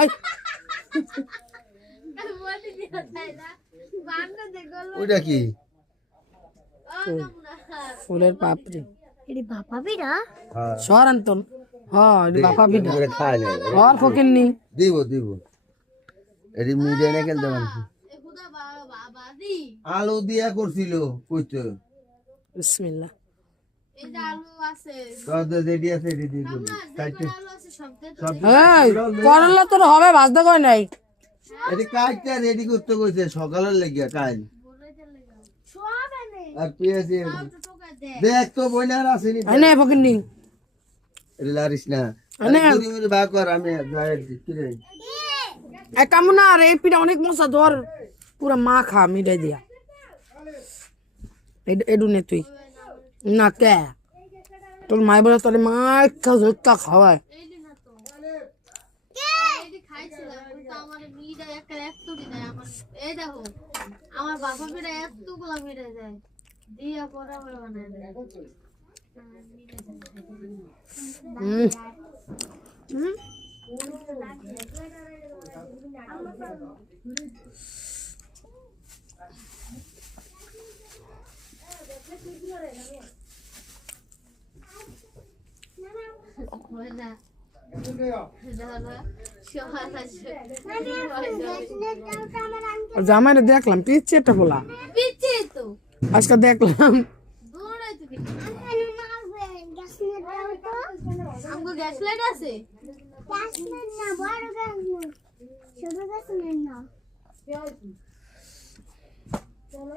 এই ওইটা কি ফুলের পাপড়ি এটি বাবা বিরা সর আন্তন হ্যাঁ এটি বাপা পিঠা খায় না আর ফকিরনি দিব দিব এটি মিডিয়া না খেলতে পারছি আলু দিয়া করছিল কইতে বিসমিল্লাহ রেডি আছে রেডি করবি সব এই করলা তোর হবে ভাজতে কই নাই এটি কাটটা রেডি করতে কইছে সকালের লাগিয়া কাল আর পেঁয়াজ দেখ তো বইনার আসেনি আনে ফকিরনি এটি লারিস না আনে ভাগ কর আমি যাই কি রে এক কাম না আর এই পিঠা অনেক মশা ধর পুরা মা খা মিটাই দিয়া এডু নে তুই না কে তোর মাই বলে তোর মা ঝোঁকা খাওয়ায় আমার বাবা মেয়েরা এতগুলা মেরে যায় দিয়া পরে আমার বানায় জামাইরে দেখলাম পিচ্ছে একটা বলা পিচ্ছে তো আজকে দেখলাম আমগো গ্যাস লাইট আছে গ্যাস লাইট না বড় গ্যাস না ছোট গ্যাস না চলো